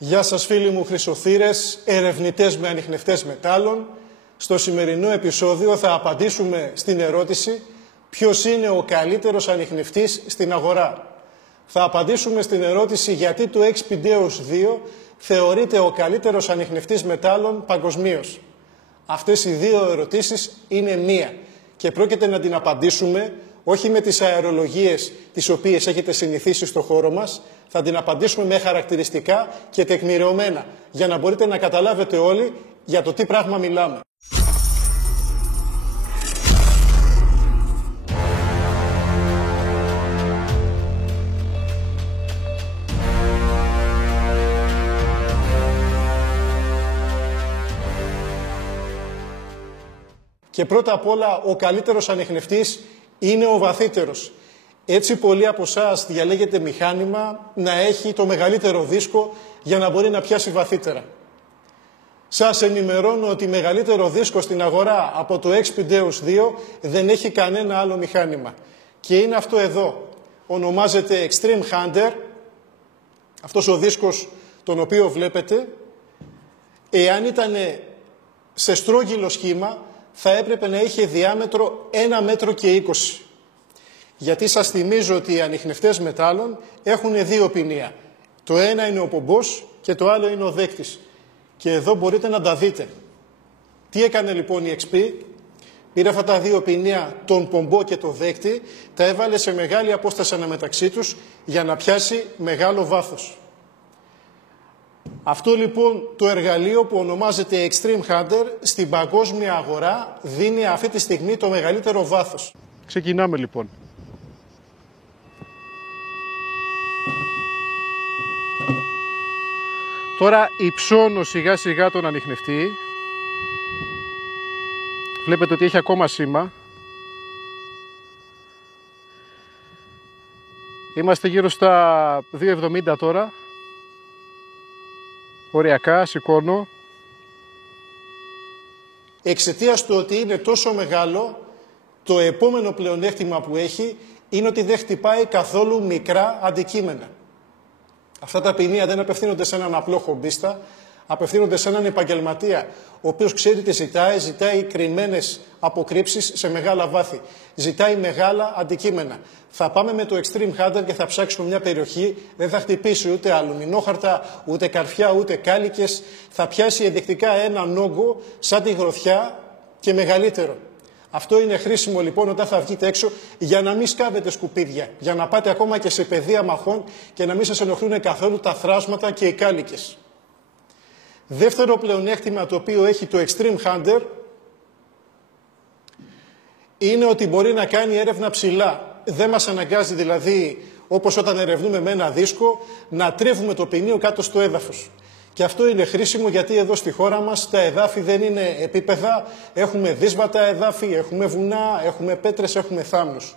Γεια σας φίλοι μου χρυσοθύρες, ερευνητές με ανιχνευτές μετάλλων. Στο σημερινό επεισόδιο θα απαντήσουμε στην ερώτηση ποιος είναι ο καλύτερος ανιχνευτής στην αγορά. Θα απαντήσουμε στην ερώτηση γιατί το XPDEOS 2 θεωρείται ο καλύτερος ανιχνευτής μετάλλων παγκοσμίως. Αυτές οι δύο ερωτήσεις είναι μία και πρόκειται να την απαντήσουμε όχι με τις αερολογίες τις οποίες έχετε συνηθίσει στο χώρο μας, θα την απαντήσουμε με χαρακτηριστικά και τεκμηριωμένα, για να μπορείτε να καταλάβετε όλοι για το τι πράγμα μιλάμε. Και πρώτα απ' όλα, ο καλύτερος ανιχνευτής είναι ο βαθύτερος. Έτσι πολλοί από εσάς διαλέγετε μηχάνημα να έχει το μεγαλύτερο δίσκο για να μπορεί να πιάσει βαθύτερα. Σας ενημερώνω ότι μεγαλύτερο δίσκο στην αγορά από το XPDEOS 2 δεν έχει κανένα άλλο μηχάνημα. Και είναι αυτό εδώ. Ονομάζεται Extreme Hunter. Αυτός ο δίσκος τον οποίο βλέπετε, εάν ήταν σε στρόγγυλο σχήμα, θα έπρεπε να είχε διάμετρο 1 μέτρο και 20. Γιατί σας θυμίζω ότι οι ανιχνευτές μετάλλων έχουν δύο ποινία. Το ένα είναι ο πομπός και το άλλο είναι ο δέκτης. Και εδώ μπορείτε να τα δείτε. Τι έκανε λοιπόν η XP? Πήρε αυτά τα δύο ποινία, τον πομπό και το δέκτη, τα έβαλε σε μεγάλη απόσταση αναμεταξύ τους για να πιάσει μεγάλο βάθος. Αυτό λοιπόν το εργαλείο που ονομάζεται Extreme Hunter στην παγκόσμια αγορά δίνει αυτή τη στιγμή το μεγαλύτερο βάθος. Ξεκινάμε λοιπόν. Τώρα υψώνω σιγά σιγά τον ανιχνευτή. Βλέπετε ότι έχει ακόμα σήμα. Είμαστε γύρω στα 2,70 τώρα. Οριακά, σηκώνω. Εξαιτίας του ότι είναι τόσο μεγάλο, το επόμενο πλεονέκτημα που έχει είναι ότι δεν χτυπάει καθόλου μικρά αντικείμενα. Αυτά τα ποινία δεν απευθύνονται σε έναν απλό χομπίστα, απευθύνονται σε έναν επαγγελματία, ο οποίος ξέρει τι ζητάει, ζητάει κρυμμένες αποκρύψεις σε μεγάλα βάθη, ζητάει μεγάλα αντικείμενα. Θα πάμε με το Extreme Hunter και θα ψάξουμε μια περιοχή, δεν θα χτυπήσει ούτε αλουμινόχαρτα, ούτε καρφιά, ούτε κάλικες, θα πιάσει ενδεικτικά έναν όγκο σαν τη γροθιά και μεγαλύτερο. Αυτό είναι χρήσιμο λοιπόν όταν θα βγείτε έξω για να μην σκάβετε σκουπίδια, για να πάτε ακόμα και σε πεδία μαχών και να μην σας ενοχλούν καθόλου τα θράσματα και οι κάλικες. Δεύτερο πλεονέκτημα το οποίο έχει το Extreme Hunter είναι ότι μπορεί να κάνει έρευνα ψηλά. Δεν μας αναγκάζει δηλαδή, όπως όταν ερευνούμε με ένα δίσκο, να τρίβουμε το ποινίο κάτω στο έδαφος. Και αυτό είναι χρήσιμο γιατί εδώ στη χώρα μας τα εδάφη δεν είναι επίπεδα, έχουμε δύσβατα εδάφη, έχουμε βουνά, έχουμε πέτρες, έχουμε θάμνους.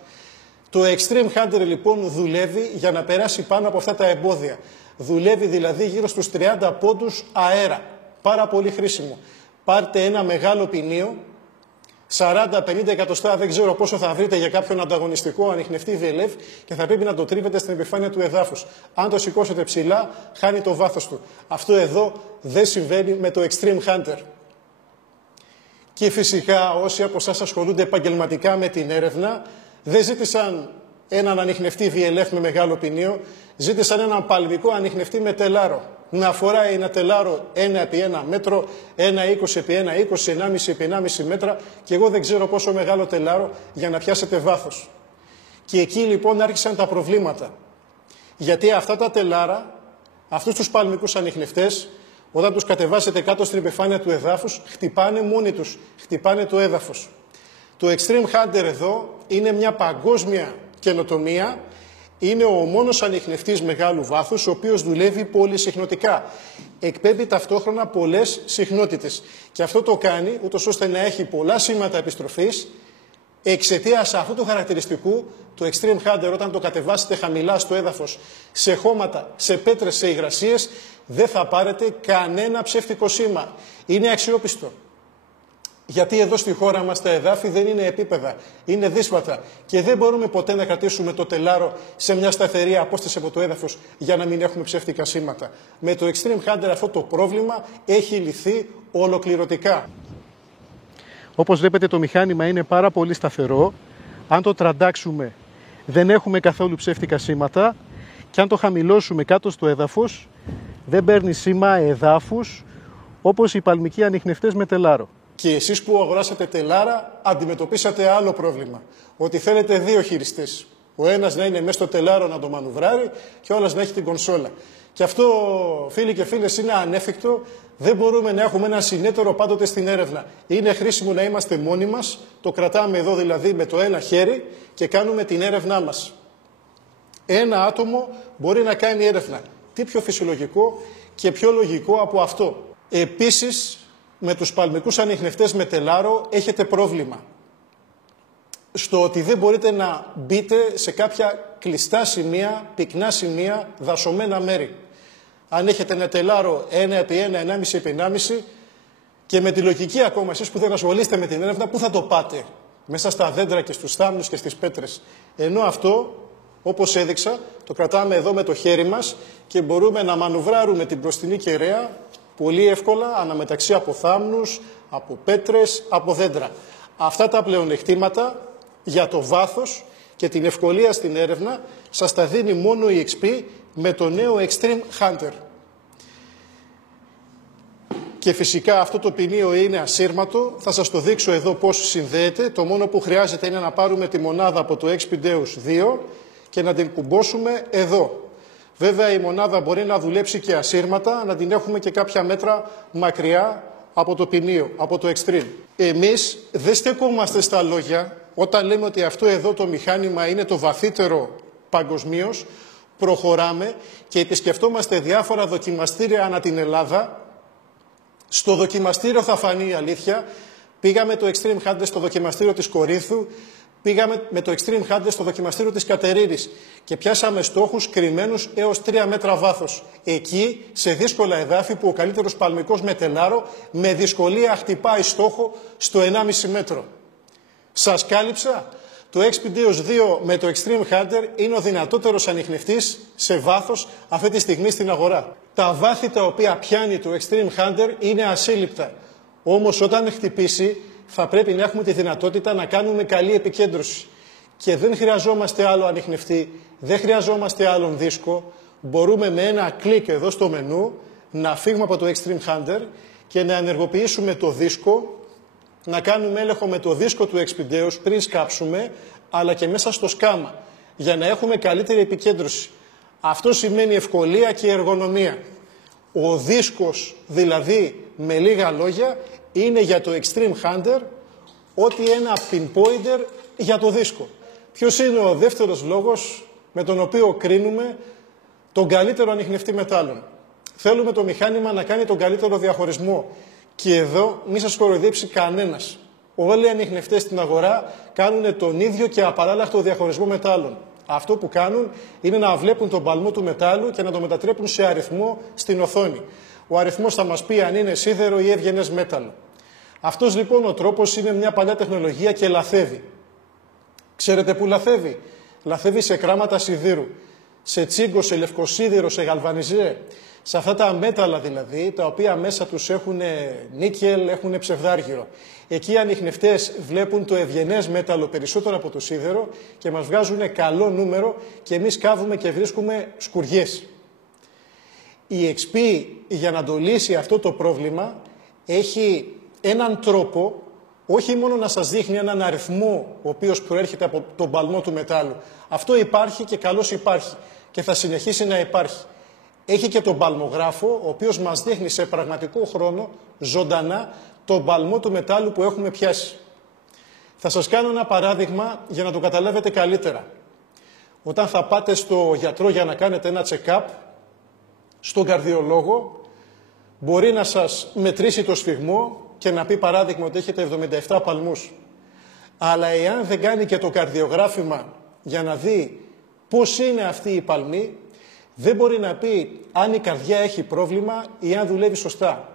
Το Extreme Hunter λοιπόν δουλεύει για να περάσει πάνω από αυτά τα εμπόδια. Δουλεύει δηλαδή γύρω στους 30 πόντους αέρα. Πάρα πολύ χρήσιμο. Πάρτε ένα μεγάλο ποινίο, 40-50 εκατοστά, δεν ξέρω πόσο θα βρείτε για κάποιον ανταγωνιστικό ανιχνευτή VLF και θα πρέπει να το τρίβετε στην επιφάνεια του εδάφους. Αν το σηκώσετε ψηλά, χάνει το βάθος του. Αυτό εδώ δεν συμβαίνει με το Extreme Hunter. Και φυσικά όσοι από εσάς ασχολούνται επαγγελματικά με την έρευνα, δεν ζήτησαν έναν ανιχνευτή VLF με μεγάλο ποινίο, ζήτησαν έναν παλμικό ανιχνευτή με τελάρο. Να φοράει ένα τελάρο 1x1 μέτρο, 1,20x1,20, 1,5x1,5 μέτρα και εγώ δεν ξέρω πόσο μεγάλο τελάρο για να πιάσετε βάθος. Και εκεί λοιπόν άρχισαν τα προβλήματα. Γιατί αυτά τα τελάρα, αυτούς τους παλμικούς ανιχνευτές, όταν τους κατεβάσετε κάτω στην επιφάνεια του εδάφους, χτυπάνε μόνοι τους, χτυπάνε το έδαφος. Το Extreme Hunter εδώ είναι μια παγκόσμια καινοτομία. Είναι ο μόνος ανιχνευτής μεγάλου βάθους, ο οποίος δουλεύει πολυσυχνοτικά. Εκπέμπει ταυτόχρονα πολλές συχνότητες. Και αυτό το κάνει, ούτως ώστε να έχει πολλά σήματα επιστροφής. Εξαιτίας αυτού του χαρακτηριστικού, το Extreme Hunter όταν το κατεβάσετε χαμηλά στο έδαφος, σε χώματα, σε πέτρες, σε υγρασίες, δεν θα πάρετε κανένα ψεύτικο σήμα. Είναι αξιόπιστο. Γιατί εδώ στη χώρα μας τα εδάφη δεν είναι επίπεδα, είναι δύσβατα και δεν μπορούμε ποτέ να κρατήσουμε το τελάρο σε μια σταθερή απόσταση από το έδαφος για να μην έχουμε ψεύτικα σήματα. Με το Extreme Hunter αυτό το πρόβλημα έχει λυθεί ολοκληρωτικά. Όπως βλέπετε, το μηχάνημα είναι πάρα πολύ σταθερό. Αν το τραντάξουμε δεν έχουμε καθόλου ψεύτικα σήματα και αν το χαμηλώσουμε κάτω στο έδαφος δεν παίρνει σήμα εδάφους όπως οι παλμικοί ανιχνευτές με τελάρο. Και εσείς που αγοράσατε τελάρα αντιμετωπίσατε άλλο πρόβλημα. Ότι θέλετε δύο χειριστές. Ο ένας να είναι μέσα στο τελάρο να το μανουβράρει και ο άλλος να έχει την κονσόλα. Και αυτό, φίλοι και φίλες, είναι ανέφικτο. Δεν μπορούμε να έχουμε ένα συνέτερο πάντοτε στην έρευνα. Είναι χρήσιμο να είμαστε μόνοι μας, το κρατάμε εδώ δηλαδή με το ένα χέρι και κάνουμε την έρευνά μας. Ένα άτομο μπορεί να κάνει έρευνα. Τι πιο φυσιολογικό και πιο λογικό από αυτό. Επίσης, με τους παλμικούς ανιχνευτές με τελάρο έχετε πρόβλημα. Στο ότι δεν μπορείτε να μπείτε σε κάποια κλειστά σημεία, πυκνά σημεία, δασωμένα μέρη. Αν έχετε ένα τελάρο 1x1, 1,5x1,5 και με τη λογική ακόμα εσείς που δεν ασχολείστε με την έρευνα, πού θα το πάτε? Μέσα στα δέντρα και στους θάμνους και στις πέτρες. Ενώ αυτό, όπως έδειξα, το κρατάμε εδώ με το χέρι μας και μπορούμε να μανουβράρουμε την μπροστινή κεραία πολύ εύκολα αναμεταξύ από θάμνους, από πέτρες, από δέντρα. Αυτά τα πλεονεκτήματα για το βάθος και την ευκολία στην έρευνα σας τα δίνει μόνο η XP με το νέο Extreme Hunter. Και φυσικά αυτό το ποινίο είναι ασύρματο, θα σας το δείξω εδώ πώς συνδέεται. Το μόνο που χρειάζεται είναι να πάρουμε τη μονάδα από το Expideus 2 και να την κουμπώσουμε εδώ. Βέβαια η μονάδα μπορεί να δουλέψει και ασύρματα, να την έχουμε και κάποια μέτρα μακριά από το ποινίο, από το Extreme. Εμείς δεν στεκόμαστε στα λόγια όταν λέμε ότι αυτό εδώ το μηχάνημα είναι το βαθύτερο παγκοσμίως. Προχωράμε και επισκεφτόμαστε διάφορα δοκιμαστήρια ανά την Ελλάδα. Στο δοκιμαστήριο θα φανεί η αλήθεια. Πήγαμε το Extreme Hunter στο δοκιμαστήριο της Κορίνθου, πήγαμε με το Extreme Hunter στο δοκιμαστήριο της Κατερίνης και πιάσαμε στόχους κρυμμένους έως 3 μέτρα βάθος. Εκεί, σε δύσκολα εδάφη που ο καλύτερος παλμικός με τελάρο με δυσκολία χτυπάει στόχο στο 1,5 μέτρο. Σας κάλυψα? Το Expideus 2 με το Extreme Hunter είναι ο δυνατότερος ανιχνευτής σε βάθος αυτή τη στιγμή στην αγορά. Τα βάθη τα οποία πιάνει το Extreme Hunter είναι ασύλληπτα. Όμως όταν χτυπήσει θα πρέπει να έχουμε τη δυνατότητα να κάνουμε καλή επικέντρωση. Και δεν χρειαζόμαστε άλλο ανιχνευτή, δεν χρειαζόμαστε άλλον δίσκο. Μπορούμε με ένα κλικ εδώ στο μενού να φύγουμε από το Extreme Hunter και να ενεργοποιήσουμε το δίσκο, να κάνουμε έλεγχο με το δίσκο του Expideus πριν σκάψουμε, αλλά και μέσα στο σκάμα, για να έχουμε καλύτερη επικέντρωση. Αυτό σημαίνει ευκολία και εργονομία. Ο δίσκος, δηλαδή, με λίγα λόγια, είναι για το Extreme Hunter ό,τι ένα pinpointer για το δίσκο. Ποιος είναι ο δεύτερος λόγος με τον οποίο κρίνουμε τον καλύτερο ανιχνευτή μετάλλων? Θέλουμε το μηχάνημα να κάνει τον καλύτερο διαχωρισμό. Και εδώ μη σας κοροϊδέψει κανένας. Όλοι οι ανιχνευτές στην αγορά κάνουν τον ίδιο και απαράλλαχτο διαχωρισμό μετάλλων. Αυτό που κάνουν είναι να βλέπουν τον παλμό του μετάλλου και να το μετατρέπουν σε αριθμό στην οθόνη. Ο αριθμός θα μας πει αν είναι σίδερο ή ευγενές μέταλλο. Αυτός λοιπόν ο τρόπος είναι μια παλιά τεχνολογία και λαθεύει. Ξέρετε πού λαθεύει? Λαθεύει σε κράματα σιδήρου, σε τσίγκο, σε λευκοσίδηρο, σε γαλβανιζέ. Σε αυτά τα μέταλλα δηλαδή, τα οποία μέσα τους έχουν νίκελ, έχουν ψευδάργυρο. Εκεί οι ανιχνευτές βλέπουν το ευγενές μέταλλο περισσότερο από το σίδερο και μας βγάζουν καλό νούμερο και εμείς κάβουμε και βρίσκουμε σκουριές. Η XP για να το λύσει αυτό το πρόβλημα έχει έναν τρόπο, όχι μόνο να σας δείχνει έναν αριθμό ο οποίος προέρχεται από τον παλμό του μετάλλου. Αυτό υπάρχει και καλώς υπάρχει και θα συνεχίσει να υπάρχει. Έχει και τον παλμογράφο, ο οποίος μας δείχνει σε πραγματικό χρόνο, ζωντανά, τον παλμό του μετάλλου που έχουμε πιάσει. Θα σας κάνω ένα παράδειγμα για να το καταλάβετε καλύτερα. Όταν θα πάτε στο γιατρό για να κάνετε ένα check-up, στον καρδιολόγο, μπορεί να σας μετρήσει το σφυγμό και να πει παράδειγμα ότι έχετε 77 παλμούς. Αλλά εάν δεν κάνει και το καρδιογράφημα για να δει πώς είναι αυτή η παλμή, δεν μπορεί να πει αν η καρδιά έχει πρόβλημα ή αν δουλεύει σωστά.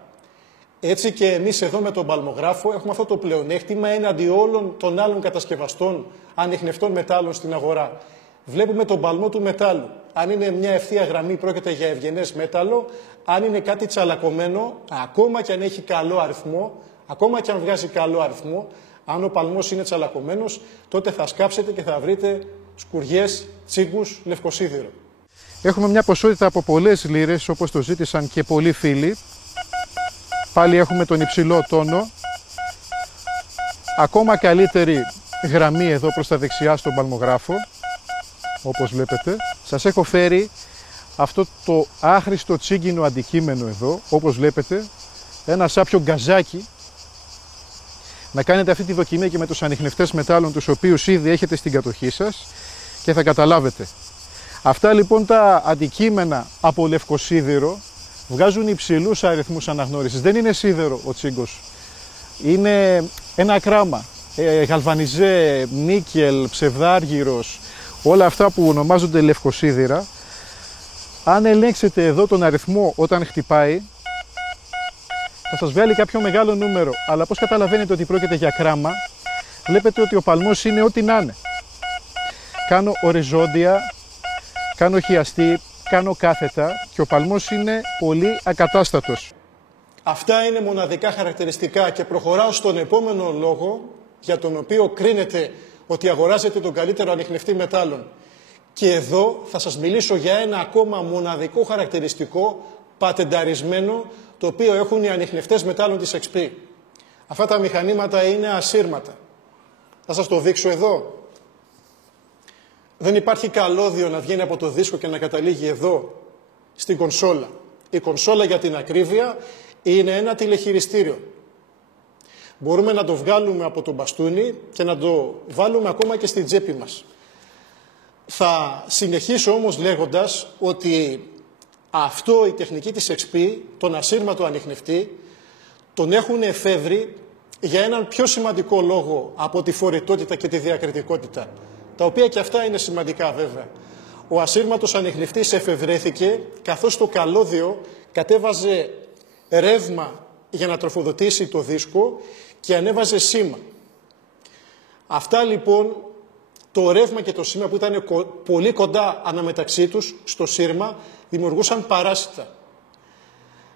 Έτσι και εμείς εδώ με τον παλμογράφο έχουμε αυτό το πλεονέκτημα έναντι όλων των άλλων κατασκευαστών ανιχνευτών μετάλλων στην αγορά. Βλέπουμε τον παλμό του μετάλλου. Αν είναι μια ευθεία γραμμή, πρόκειται για ευγενές μέταλλο. Αν είναι κάτι τσαλακωμένο, ακόμα και αν έχει καλό αριθμό, ακόμα και αν βγάζει καλό αριθμό, αν ο παλμός είναι τσαλακωμένος, τότε θα σκάψετε και θα βρείτε σκουριές, τσίγκους, λευκοσίδηρο. Έχουμε μια ποσότητα από πολλές λίρες, όπως το ζήτησαν και πολλοί φίλοι. Πάλι έχουμε τον υψηλό τόνο. Ακόμα καλύτερη γραμμή εδώ προς τα δεξιά στον παλμογράφο, όπως βλέπετε. Σας έχω φέρει αυτό το άχρηστο τσίγκινο αντικείμενο εδώ, όπως βλέπετε. Ένα σάπιο γκαζάκι. Να κάνετε αυτή τη δοκιμή και με τους ανιχνευτές μετάλλων, τους οποίους ήδη έχετε στην κατοχή σας, και θα καταλάβετε. Αυτά λοιπόν τα αντικείμενα από λευκοσίδηρο βγάζουν υψηλούς αριθμούς αναγνώρισης. Δεν είναι σίδερο ο τσίγκος. Είναι ένα κράμα. Γαλβανιζέ, νίκελ, ψευδάργυρος, όλα αυτά που ονομάζονται λευκοσίδηρα. Αν ελέγξετε εδώ τον αριθμό όταν χτυπάει, θα σας βγάλει κάποιο μεγάλο νούμερο. Αλλά πώς καταλαβαίνετε ότι πρόκειται για κράμα? Βλέπετε ότι ο παλμός είναι ό,τι να είναι. Κάνω οριζόντια, κάνω χιαστή, κάνω κάθετα και ο παλμός είναι πολύ ακατάστατος. Αυτά είναι μοναδικά χαρακτηριστικά και προχωράω στον επόμενο λόγο για τον οποίο κρίνετε ότι αγοράζετε τον καλύτερο ανιχνευτή μετάλλων. Και εδώ θα σας μιλήσω για ένα ακόμα μοναδικό χαρακτηριστικό πατενταρισμένο, το οποίο έχουν οι ανιχνευτές μετάλλων της XP. Αυτά τα μηχανήματα είναι ασύρματα. Θα σας το δείξω εδώ. Δεν υπάρχει καλώδιο να βγαίνει από το δίσκο και να καταλήγει εδώ, στην κονσόλα. Η κονσόλα, για την ακρίβεια, είναι ένα τηλεχειριστήριο. Μπορούμε να το βγάλουμε από το μπαστούνι και να το βάλουμε ακόμα και στην τσέπη μας. Θα συνεχίσω όμως λέγοντας ότι αυτό, η τεχνική της XP, τον ασύρματο ανιχνευτή, τον έχουν εφεύρει για έναν πιο σημαντικό λόγο από τη φορητότητα και τη διακριτικότητα, τα οποία και αυτά είναι σημαντικά βέβαια. Ο ασύρματος ανιχνευτής εφευρέθηκε καθώς το καλώδιο κατέβαζε ρεύμα για να τροφοδοτήσει το δίσκο και ανέβαζε σήμα. Αυτά λοιπόν, το ρεύμα και το σήμα που ήταν πολύ κοντά αναμεταξύ τους στο σύρμα, δημιουργούσαν παράσιτα.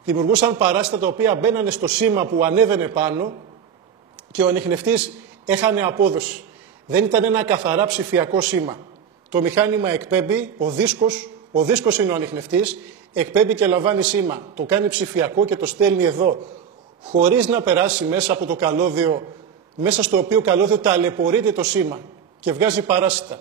Δημιουργούσαν παράσιτα τα οποία μπαίνανε στο σήμα που ανέβαινε πάνω και ο ανιχνευτής έχανε απόδοση. Δεν ήταν ένα καθαρά ψηφιακό σήμα. Το μηχάνημα εκπέμπει, ο δίσκος είναι ο ανιχνευτής, εκπέμπει και λαμβάνει σήμα. Το κάνει ψηφιακό και το στέλνει εδώ, χωρίς να περάσει μέσα από το καλώδιο, μέσα στο οποίο καλώδιο ταλαιπωρείται το σήμα και βγάζει παράσιτα.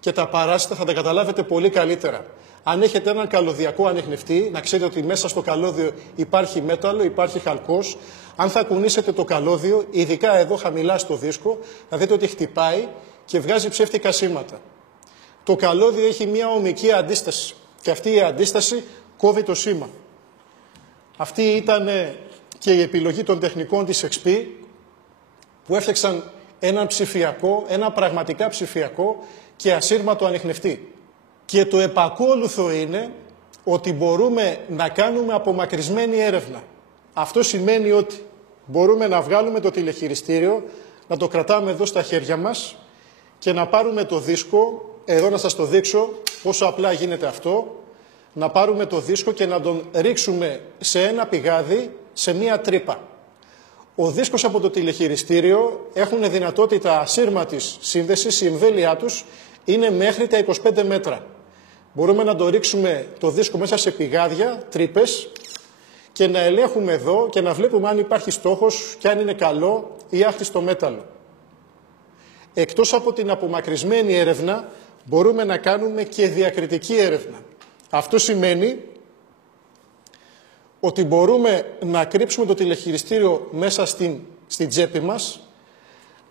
Και τα παράσιτα θα τα καταλάβετε πολύ καλύτερα. Αν έχετε έναν καλωδιακό ανιχνευτή, να ξέρετε ότι μέσα στο καλώδιο υπάρχει μέταλλο, υπάρχει χαλκός. Αν θα κουνήσετε το καλώδιο, ειδικά εδώ χαμηλά στο δίσκο, θα δείτε ότι χτυπάει και βγάζει ψεύτικα σήματα. Το καλώδιο έχει μια ομική αντίσταση και αυτή η αντίσταση κόβει το σήμα. Αυτή ήταν και η επιλογή των τεχνικών της XP που έφτιαξαν έναν ψηφιακό, ένα πραγματικά ψηφιακό και ασύρματο ανιχνευτή. Και το επακόλουθο είναι ότι μπορούμε να κάνουμε απομακρυσμένη έρευνα. Αυτό σημαίνει ότι μπορούμε να βγάλουμε το τηλεχειριστήριο, να το κρατάμε εδώ στα χέρια μας και να πάρουμε το δίσκο, εδώ να σας το δείξω πόσο απλά γίνεται αυτό, να πάρουμε το δίσκο και να τον ρίξουμε σε ένα πηγάδι, σε μία τρύπα. Ο δίσκος από το τηλεχειριστήριο έχουν δυνατότητα ασύρματης σύνδεσης, η εμβέλειά τους είναι μέχρι τα 25 μέτρα. Μπορούμε να το ρίξουμε το δίσκο μέσα σε πηγάδια, τρύπες και να ελέγχουμε εδώ και να βλέπουμε αν υπάρχει στόχος και αν είναι καλό ή άχρηστο μέταλλο. Εκτός από την απομακρυσμένη έρευνα, μπορούμε να κάνουμε και διακριτική έρευνα. Αυτό σημαίνει ότι μπορούμε να κρύψουμε το τηλεχειριστήριο μέσα στην τσέπη μας,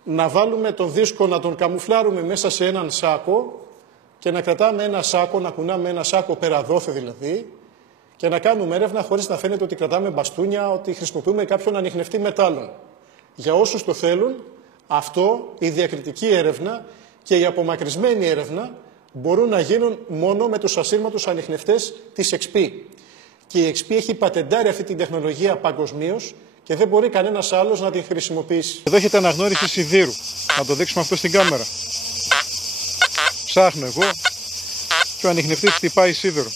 να βάλουμε τον δίσκο, να τον καμουφλάρουμε μέσα σε έναν σάκο και να κρατάμε ένα σάκο, να κουνάμε ένα σάκο πέρα δόθε δηλαδή και να κάνουμε έρευνα χωρίς να φαίνεται ότι κρατάμε μπαστούνια, ότι χρησιμοποιούμε κάποιον ανιχνευτή μετάλλων. Για όσους το θέλουν, αυτό, η διακριτική έρευνα και η απομακρυσμένη έρευνα μπορούν να γίνουν μόνο με τους ασύρματους ανιχνευτές της XP. Και η XP έχει πατεντάρει αυτή την τεχνολογία παγκοσμίως και δεν μπορεί κανένας άλλος να την χρησιμοποιήσει. Εδώ έχετε αναγνώριση σιδήρου. Να το δείξουμε αυτό στην κάμερα. Ψάχνω εγώ και ο ανιχνευτής χτυπάει σίδερο.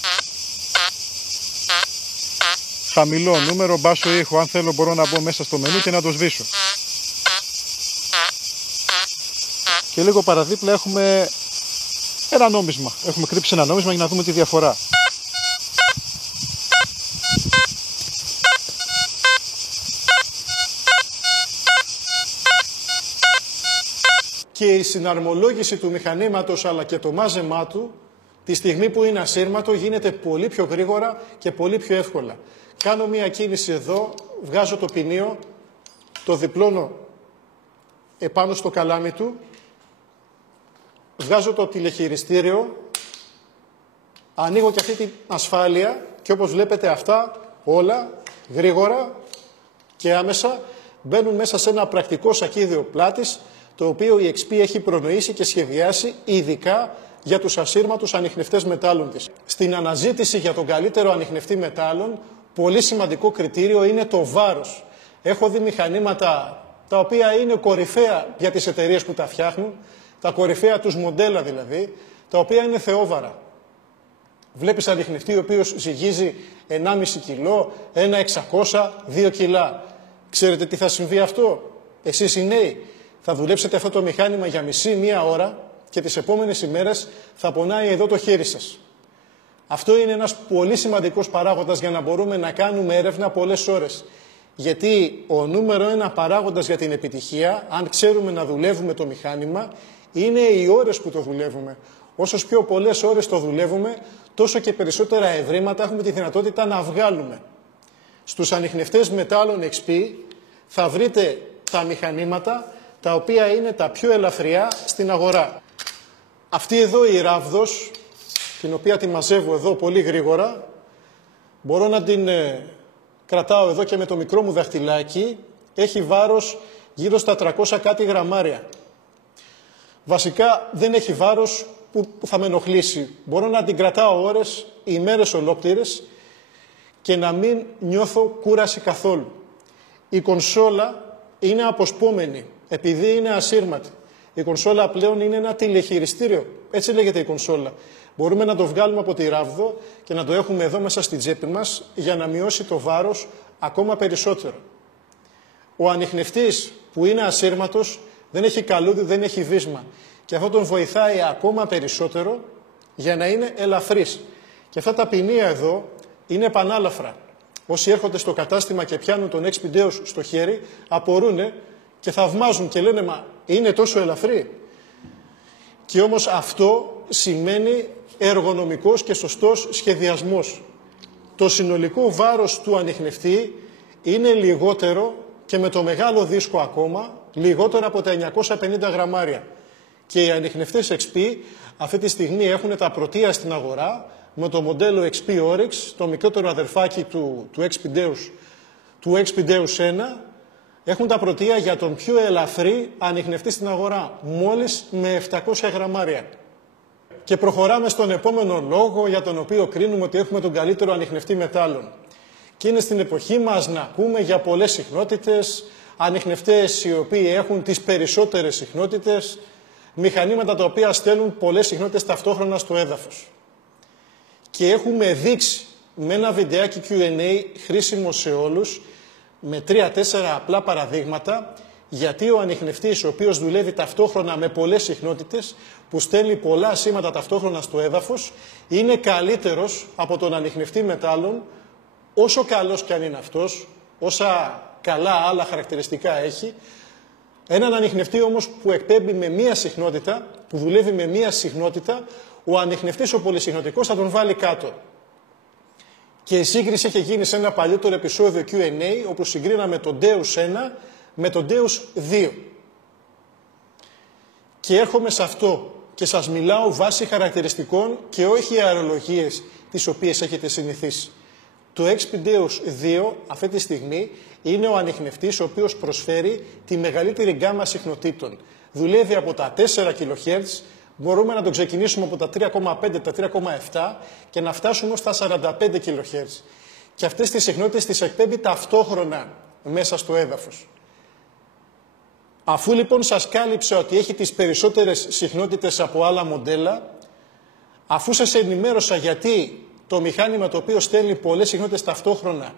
Χαμηλό νούμερο, μπάσο ήχο. Αν θέλω μπορώ να μπω μέσα στο μενού και να το σβήσω. Και λίγο παραδίπλα έχουμε ένα νόμισμα. Έχουμε κρύψει ένα νόμισμα για να δούμε τη διαφορά. Και η συναρμολόγηση του μηχανήματος αλλά και το μάζεμά του, τη στιγμή που είναι ασύρματο, γίνεται πολύ πιο γρήγορα και πολύ πιο εύκολα. Κάνω μία κίνηση εδώ, βγάζω το ποινίο, το διπλώνω επάνω στο καλάμι του, βγάζω το τηλεχειριστήριο, ανοίγω και αυτή την ασφάλεια και όπως βλέπετε αυτά όλα γρήγορα και άμεσα μπαίνουν μέσα σε ένα πρακτικό σακίδιο πλάτης, το οποίο η XP έχει προνοήσει και σχεδιάσει ειδικά για τους ασύρματους ανιχνευτές μετάλλων της. Στην αναζήτηση για τον καλύτερο ανιχνευτή μετάλλων, πολύ σημαντικό κριτήριο είναι το βάρος. Έχω δει μηχανήματα τα οποία είναι κορυφαία για τις εταιρείες που τα φτιάχνουν, τα κορυφαία τους μοντέλα δηλαδή, τα οποία είναι θεόβαρα. Βλέπεις ανιχνευτή ο οποίος ζυγίζει 1,5 κιλό, 1.600, 2 κιλά. Ξέρετε τι θα συμβεί αυτό? Εσείς οι νέοι θα δουλέψετε αυτό το μηχάνημα για μία ώρα και τις επόμενες ημέρες θα πονάει εδώ το χέρι σας. Αυτό είναι ένας πολύ σημαντικός παράγοντας για να μπορούμε να κάνουμε έρευνα πολλές ώρες. Γιατί ο νούμερο ένα παράγοντας για την επιτυχία, αν ξέρουμε να δουλεύουμε το μηχάνημα, είναι οι ώρες που το δουλεύουμε. Όσο πιο πολλές ώρες το δουλεύουμε, τόσο και περισσότερα ευρήματα έχουμε τη δυνατότητα να βγάλουμε. Στους ανιχνευτές μετάλλων XP θα βρείτε τα μηχανήματα τα οποία είναι τα πιο ελαφριά στην αγορά. Αυτή εδώ η ράβδος, την οποία τη μαζεύω εδώ πολύ γρήγορα, μπορώ να την κρατάω εδώ και με το μικρό μου δαχτυλάκι, έχει βάρος γύρω στα 300 κάτι γραμμάρια. Βασικά δεν έχει βάρος που θα με ενοχλήσει. Μπορώ να την κρατάω ώρες, ημέρες ολόκληρες και να μην νιώθω κούραση καθόλου. Η κονσόλα είναι αποσπόμενη, επειδή είναι ασύρματη. Η κονσόλα πλέον είναι ένα τηλεχειριστήριο, έτσι λέγεται η κονσόλα. Μπορούμε να το βγάλουμε από τη ράβδο και να το έχουμε εδώ μέσα στην τσέπη μας για να μειώσει το βάρος ακόμα περισσότερο. Ο ανιχνευτής που είναι ασύρματος δεν έχει καλούδι, δεν έχει βίσμα και αυτό τον βοηθάει ακόμα περισσότερο για να είναι ελαφρύς. Και αυτά τα ποινία εδώ είναι πανάλαφρα. Όσοι έρχονται στο κατάστημα και πιάνουν τον XP-Deus στο χέρι, απορούνε και θαυμάζουν και λένε «Μα είναι τόσο ελαφρύ». Και όμως αυτό σημαίνει εργονομικός και σωστός σχεδιασμός. Το συνολικό βάρος του ανιχνευτή είναι λιγότερο και με το μεγάλο δίσκο ακόμα, λιγότερο από τα 950 γραμμάρια. Και οι ανιχνευτές XP αυτή τη στιγμή έχουν τα πρωτεία στην αγορά με το μοντέλο XP Oryx, το μικρότερο αδερφάκι του XP-Deus 1, έχουν τα πρωτεία για τον πιο ελαφρύ ανιχνευτή στην αγορά, μόλις με 700 γραμμάρια. Και προχωράμε στον επόμενο λόγο για τον οποίο κρίνουμε ότι έχουμε τον καλύτερο ανιχνευτή μετάλλων. Και είναι στην εποχή μας να ακούμε για πολλές συχνότητες, ανιχνευτές οι οποίοι έχουν τις περισσότερες συχνότητες, μηχανήματα τα οποία στέλνουν πολλές συχνότητες ταυτόχρονα στο έδαφος. Και έχουμε δείξει με ένα βιντεάκι Q&A χρήσιμο σε όλους, με 3-4 απλά παραδείγματα, γιατί ο ανιχνευτής ο οποίος δουλεύει ταυτόχρονα με πολλές συχνότητες, που στέλνει πολλά σήματα ταυτόχρονα στο έδαφος, είναι καλύτερος από τον ανιχνευτή μετάλλων, όσο καλός κι αν είναι αυτός, όσα καλά άλλα χαρακτηριστικά έχει. Έναν ανιχνευτή όμως που εκπέμπει με μία συχνότητα, που δουλεύει με μία συχνότητα, ο ανιχνευτής ο πολυσυχνοτικός θα τον βάλει κάτω. Και η σύγκριση έχει γίνει σε ένα παλιότερο επεισόδιο Q&A, όπου συγκρίναμε τον Deus 1 με τον Deus 2. Και έρχομαι σε αυτό και σας μιλάω βάσει χαρακτηριστικών και όχι αερολογίες τις οποίες έχετε συνηθίσει. Το XP-Deus 2 αυτή τη στιγμή είναι ο ανιχνευτής ο οποίος προσφέρει τη μεγαλύτερη γκάμα συχνοτήτων. Δουλεύει από τα 4 kHz, μπορούμε να το ξεκινήσουμε από τα 3,5, τα 3,7 και να φτάσουμε στα 45 kHz. Και αυτές τις συχνότητες τις εκπέμπει ταυτόχρονα μέσα στο έδαφος. Αφού λοιπόν σας κάλυψα ότι έχει τις περισσότερες συχνότητες από άλλα μοντέλα, αφού σας ενημέρωσα γιατί το μηχάνημα το οποίο στέλνει πολλές συχνότητες ταυτόχρονα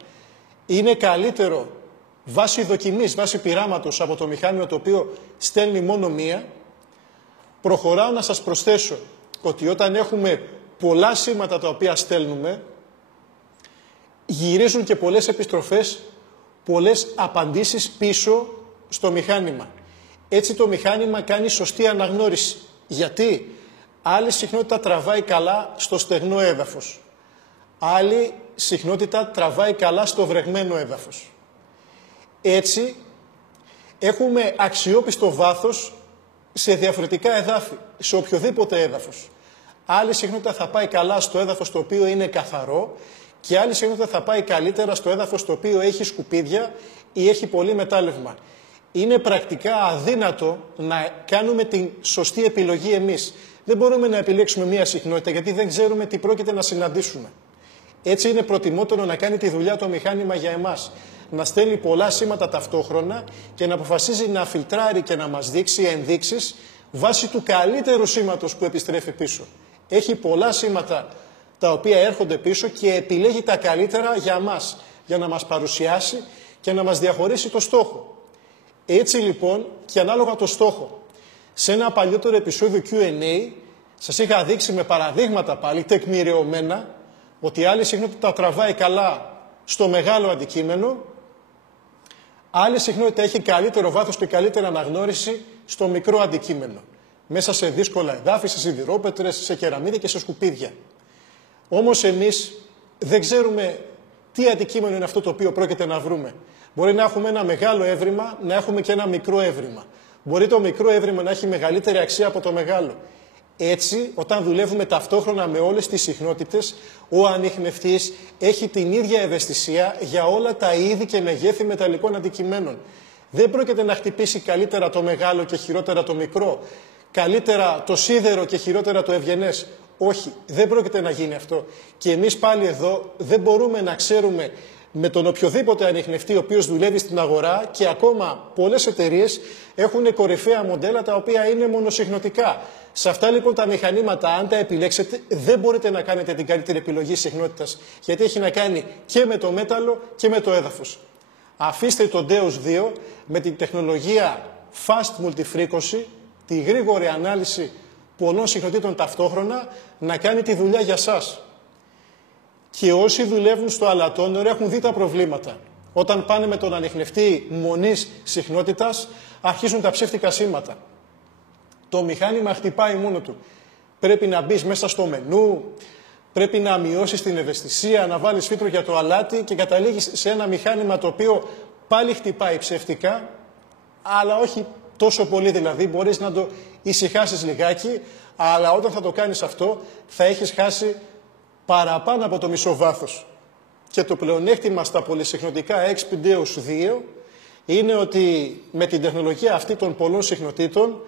είναι καλύτερο βάσει δοκιμής, βάσει πειράματος από το μηχάνημα το οποίο στέλνει μόνο μία, προχωράω να σας προσθέσω ότι όταν έχουμε πολλά σήματα τα οποία στέλνουμε, γυρίζουν και πολλές επιστροφές, πολλές απαντήσεις πίσω στο μηχάνημα. Έτσι το μηχάνημα κάνει σωστή αναγνώριση. Γιατί άλλη συχνότητα τραβάει καλά στο στεγνό έδαφος. Άλλη συχνότητα τραβάει καλά στο βρεγμένο έδαφος. Έτσι έχουμε αξιόπιστο βάθος σε διαφορετικά εδάφη, σε οποιοδήποτε έδαφος. Άλλη συχνότητα θα πάει καλά στο έδαφος το οποίο είναι καθαρό και άλλη συχνότητα θα πάει καλύτερα στο έδαφος το οποίο έχει σκουπίδια ή έχει πολύ μετάλλευμα. Είναι πρακτικά αδύνατο να κάνουμε την σωστή επιλογή εμείς. Δεν μπορούμε να επιλέξουμε μία συχνότητα γιατί δεν ξέρουμε τι πρόκειται να συναντήσουμε. Έτσι είναι προτιμότερο να κάνει τη δουλειά το μηχάνημα για εμάς. Να στέλνει πολλά σήματα ταυτόχρονα και να αποφασίζει να φιλτράρει και να μας δείξει ενδείξεις βάσει του καλύτερου σήματος που επιστρέφει πίσω. Έχει πολλά σήματα τα οποία έρχονται πίσω και επιλέγει τα καλύτερα για μας, για να μας παρουσιάσει και να μας διαχωρίσει το στόχο. Έτσι λοιπόν και ανάλογα το στόχο. Σε ένα παλιότερο επεισόδιο Q&A σας είχα δείξει με παραδείγματα πάλι τεκμηριωμένα ότι άλλη συχνότητα τραβάει καλά στο μεγάλο αντικείμενο, άλλη συχνότητα έχει καλύτερο βάθος και καλύτερη αναγνώριση στο μικρό αντικείμενο. Μέσα σε δύσκολα εδάφη, σε σιδηρόπετρες, σε κεραμίδια και σε σκουπίδια. Όμως εμείς δεν ξέρουμε τι αντικείμενο είναι αυτό το οποίο πρόκειται να βρούμε. Μπορεί να έχουμε ένα μεγάλο έβριμα, να έχουμε και ένα μικρό έβριμα. Μπορεί το μικρό έβριμα να έχει μεγαλύτερη αξία από το μεγάλο. Έτσι, όταν δουλεύουμε ταυτόχρονα με όλες τις συχνότητες, ο ανιχνευτής έχει την ίδια ευαισθησία για όλα τα είδη και μεγέθη μεταλλικών αντικειμένων. Δεν πρόκειται να χτυπήσει καλύτερα το μεγάλο και χειρότερα το μικρό, καλύτερα το σίδερο και χειρότερα το ευγενές. Όχι, δεν πρόκειται να γίνει αυτό. Και εμείς πάλι εδώ δεν μπορούμε να ξέρουμε με τον οποιοδήποτε ανιχνευτή ο οποίος δουλεύει στην αγορά και ακόμα πολλές εταιρείες έχουν κορυφαία μοντέλα τα οποία είναι μονοσυχνοτικά. Σε αυτά λοιπόν τα μηχανήματα, αν τα επιλέξετε, δεν μπορείτε να κάνετε την καλύτερη επιλογή συχνότητας, γιατί έχει να κάνει και με το μέταλλο και με το έδαφος. Αφήστε το Deus 2 με την τεχνολογία Fast Multifrequency, τη γρήγορη ανάλυση πολλών συχνοτήτων ταυτόχρονα, να κάνει τη δουλειά για σας. Και όσοι δουλεύουν στο αλατόνερο έχουν δει τα προβλήματα. Όταν πάνε με τον ανιχνευτή μονής συχνότητας, αρχίζουν τα ψεύτικα σήματα. Το μηχάνημα χτυπάει μόνο του. Πρέπει να μπεις μέσα στο μενού, πρέπει να μειώσεις την ευαισθησία, να βάλεις φίλτρο για το αλάτι και καταλήγεις σε ένα μηχάνημα το οποίο πάλι χτυπάει ψεύτικα, αλλά όχι τόσο πολύ δηλαδή, μπορείς να το ησυχάσεις λιγάκι, αλλά όταν θα το κάνεις αυτό θα έχεις χάσει παραπάνω από το μισό βάθος. Και το πλεονέκτημα στα πολυσυχνοτικά XP-Deus 2 είναι ότι με την τεχνολογία αυτή των πολλών συχνοτήτων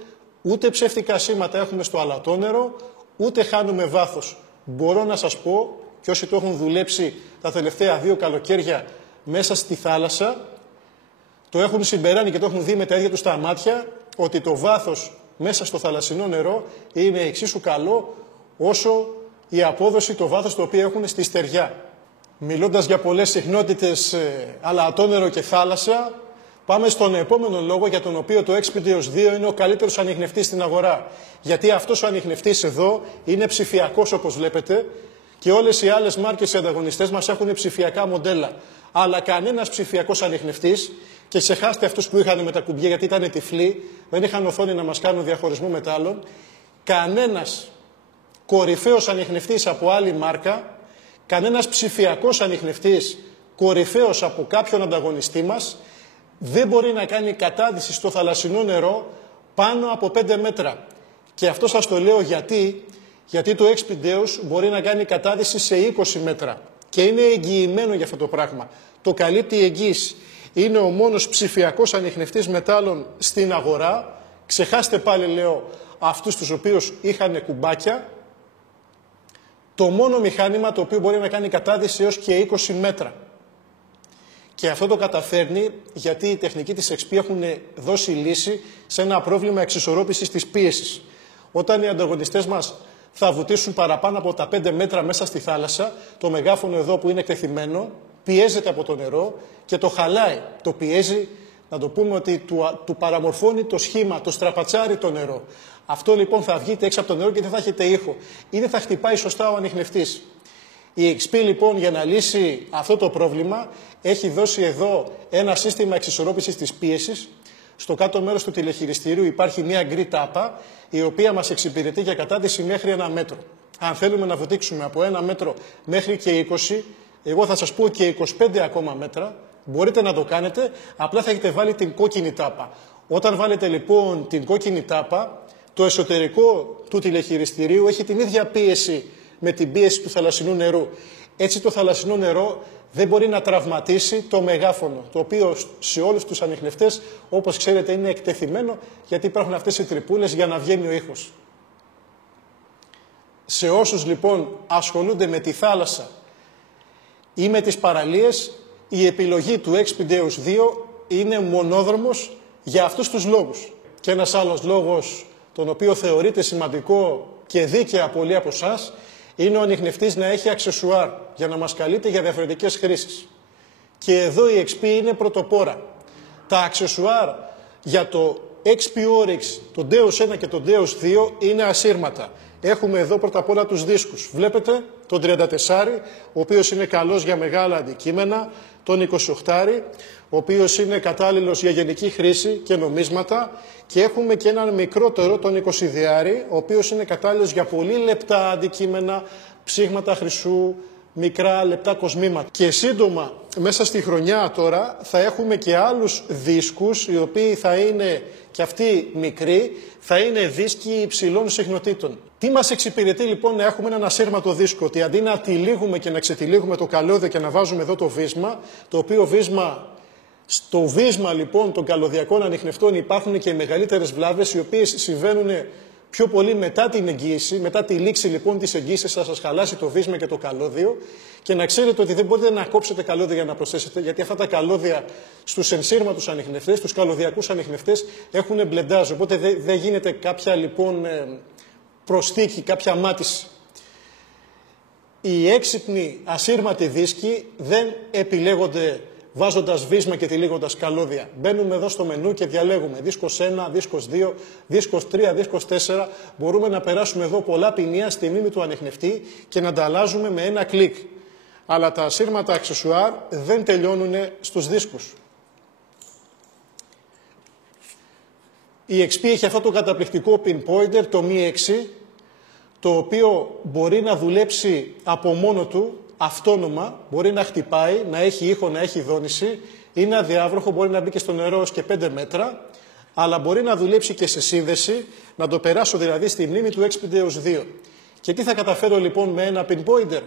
ούτε ψεύτικα σήματα έχουμε στο αλατόνερο, ούτε χάνουμε βάθος. Μπορώ να σας πω, και όσοι το έχουν δουλέψει τα τελευταία 2 καλοκαίρια μέσα στη θάλασσα, το έχουν συμπεράνει και το έχουν δει με τα ίδια τους τα μάτια, ότι το βάθος μέσα στο θαλασσινό νερό είναι εξίσου καλό όσο η απόδοση, το βάθος το οποίο έχουν στη στεριά. Μιλώντας για πολλές συχνότητες αλατόνερο και θάλασσα, πάμε στον επόμενο λόγο για τον οποίο το XP-Deus 2 είναι ο καλύτερος ανιχνευτής στην αγορά. Γιατί αυτός ο ανιχνευτής εδώ είναι ψηφιακός όπως βλέπετε και όλες οι άλλες μάρκες οι ανταγωνιστές μας έχουν ψηφιακά μοντέλα. Αλλά κανένας ψηφιακός ανιχνευτής, και ξεχάστε αυτούς που είχαν με τα κουμπιά γιατί ήταν τυφλοί, δεν είχαν οθόνη να μας κάνουν διαχωρισμό μετάλλων, κανένας κορυφαίος ανιχνευτής από άλλη μάρκα, κανένας ψηφιακός ανιχνευτής κορυφαίος από κάποιον ανταγωνιστή μας, δεν μπορεί να κάνει κατάδυση στο θαλασσινό νερό πάνω από 5 μέτρα. Και αυτό σας το λέω γιατί το XP-Deus μπορεί να κάνει κατάδυση σε 20 μέτρα. Και είναι εγγυημένο για αυτό το πράγμα. Το καλύπτει η εγγύηση. Είναι ο μόνος ψηφιακός ανιχνευτής μετάλλων στην αγορά. Ξεχάστε πάλι λέω αυτούς τους οποίους είχαν κουμπάκια. Το μόνο μηχάνημα το οποίο μπορεί να κάνει κατάδυση έως και 20 μέτρα. Και αυτό το καταφέρνει γιατί οι τεχνικοί της XP έχουν δώσει λύση σε ένα πρόβλημα εξισορρόπησης της πίεσης. Όταν οι ανταγωνιστές μας θα βουτήσουν παραπάνω από τα 5 μέτρα μέσα στη θάλασσα, το μεγάφωνο εδώ που είναι εκτεθειμένο πιέζεται από το νερό και το χαλάει, το πιέζει, να το πούμε ότι του παραμορφώνει το σχήμα, το στραπατσάρει το νερό. Αυτό λοιπόν θα βγείτε έξω από το νερό και δεν θα έχετε ήχο. Ή δεν θα χτυπάει σωστά ο ανιχνευτής. Η XP λοιπόν για να λύσει αυτό το πρόβλημα έχει δώσει εδώ ένα σύστημα εξισορρόπησης της πίεσης. Στο κάτω μέρος του τηλεχειριστηρίου υπάρχει μια γκρι τάπα η οποία μας εξυπηρετεί για κατάδυση μέχρι 1 μέτρο. Αν θέλουμε να βουτήξουμε από 1 μέτρο μέχρι και 20, εγώ θα σας πω και 25 ακόμα μέτρα, μπορείτε να το κάνετε, απλά θα έχετε βάλει την κόκκινη τάπα. Όταν βάλετε λοιπόν την κόκκινη τάπα, το εσωτερικό του τηλεχειριστηρίου έχει την ίδια πίεση με την πίεση του θαλασσινού νερού. Έτσι το θαλασσινό νερό δεν μπορεί να τραυματίσει το μεγάφωνο, το οποίο σε όλους τους ανιχνευτές, όπως ξέρετε, είναι εκτεθειμένο, γιατί υπάρχουν αυτές οι τρυπούλες για να βγαίνει ο ήχος. Σε όσους λοιπόν ασχολούνται με τη θάλασσα ή με τις παραλίες, η επιλογή του Expideus 2 είναι μονόδρομος για αυτούς τους λόγους. Και ένας άλλος λόγος, τον οποίο θεωρείται σημαντικό και δίκαια πολλοί από εσάς, είναι ο ανιχνευτής να έχει αξεσουάρ για να μας καλείται για διαφορετικές χρήσεις. Και εδώ η XP είναι πρωτοπόρα. Τα αξεσουάρ για το XP Oryx, το Deus 1 και το Deus 2 είναι ασύρματα. Έχουμε εδώ πρώτα απ' όλα τους δίσκους. Βλέπετε τον 34, ο οποίος είναι καλός για μεγάλα αντικείμενα, τον 28, ο οποίος είναι κατάλληλος για γενική χρήση και νομίσματα, και έχουμε και έναν μικρότερο, τον 20, ο οποίος είναι κατάλληλος για πολύ λεπτά αντικείμενα, ψήγματα χρυσού, μικρά λεπτά κοσμήματα. Και σύντομα, μέσα στη χρονιά τώρα, θα έχουμε και άλλους δίσκους, οι οποίοι θα είναι και αυτοί μικροί, θα είναι δίσκοι υψηλών συχνοτήτων. Τι μας εξυπηρετεί λοιπόν να έχουμε έναν ασύρματο δίσκο? Ότι αντί να τυλίγουμε και να ξετυλίγουμε το καλώδιο και να βάζουμε εδώ το βίσμα, το οποίο βίσμα, στο βίσμα λοιπόν των καλωδιακών ανιχνευτών υπάρχουν και οι μεγαλύτερες βλάβες, οι οποίες συμβαίνουν πιο πολύ μετά την εγγύηση, μετά τη λήξη λοιπόν της εγγύησης θα σας χαλάσει το βίσμα και το καλώδιο, και να ξέρετε ότι δεν μπορείτε να κόψετε καλώδια για να προσθέσετε, γιατί αυτά τα καλώδια στους ενσύρματους ανιχνευτές, στους καλωδιακούς ανιχνευτές έχουν μπλεντάζ, οπότε δεν γίνεται κάποια λοιπόν προσθήκη, κάποια μάτιση. Οι έξυπνοι ασύρματοι δίσκοι δεν επιλέγονται βάζοντας βίσμα και τυλίγοντας καλώδια. Μπαίνουμε εδώ στο μενού και διαλέγουμε δίσκος 1, δίσκος 2, δίσκος 3, δίσκος 4. Μπορούμε να περάσουμε εδώ πολλά ποινία στη μνήμη του ανιχνευτή και να τα αλλάζουμε με ένα κλικ. Αλλά τα ασύρματα αξεσουάρ δεν τελειώνουν στους δίσκους. Η XP έχει αυτό το καταπληκτικό pinpointer, το Mi 6, το οποίο μπορεί να δουλέψει από μόνο του, αυτόνομα, μπορεί να χτυπάει, να έχει ήχο, να έχει δόνηση, είναι αδιάβροχο, μπορεί να μπει και στο νερό ως και 5 μέτρα, αλλά μπορεί να δουλέψει και σε σύνδεση, να το περάσω δηλαδή στη μνήμη του Expideus 2. Και τι θα καταφέρω λοιπόν με ένα pinpointer?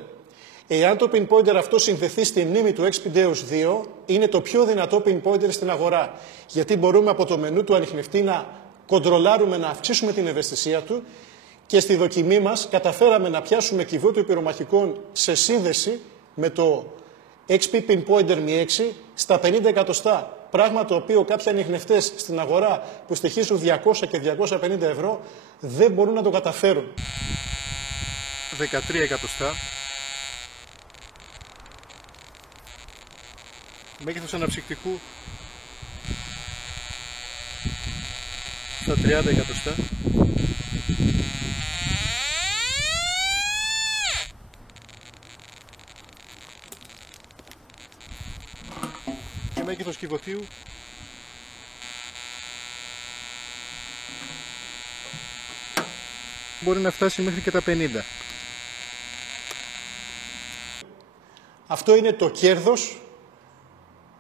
Εάν το pinpointer αυτό συνδεθεί στη μνήμη του Expideus 2, είναι το πιο δυνατό pinpointer στην αγορά. Γιατί μπορούμε από το μενού του ανιχνευτή να κοντρολάρουμε, να αυξήσουμε την ευαισθησία του, και στη δοκιμή μας καταφέραμε να πιάσουμε κυβότιο πυρομαχικών σε σύνδεση με το XP Pinpointer Mi 6 στα 50 εκατοστά. Πράγμα το οποίο κάποιοι ανιχνευτές στην αγορά που στοιχίζουν 200 και 250 ευρώ δεν μπορούν να το καταφέρουν. 13 εκατοστά. Μέγεθος αναψυκτικού στα 30 εκατοστά. Και μέγεθος κυβωτίου μπορεί να φτάσει μέχρι και τα 50. Αυτό είναι το κέρδος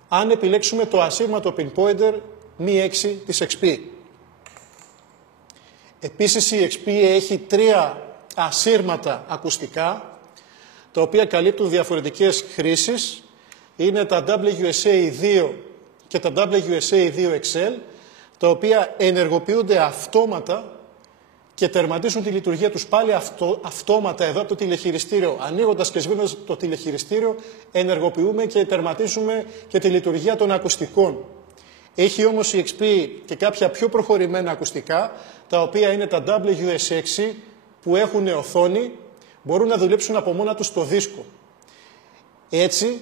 αν επιλέξουμε το ασύρματο pinpointer Mi 6 της XP. Επίσης η XP έχει 3 ασύρματα ακουστικά, τα οποία καλύπτουν διαφορετικές χρήσεις. Είναι τα WSA 2 και τα WSA 2 XL, τα οποία ενεργοποιούνται αυτόματα και τερματίζουν τη λειτουργία τους πάλι αυτόματα εδώ από το τηλεχειριστήριο. Ανοίγοντας και σβήνοντας το τηλεχειριστήριο, ενεργοποιούμε και τερματίζουμε και τη λειτουργία των ακουστικών. Έχει όμως η XP και κάποια πιο προχωρημένα ακουστικά, τα οποία είναι τα WS6, που έχουν οθόνη, μπορούν να δουλέψουν από μόνα τους στο δίσκο. Έτσι,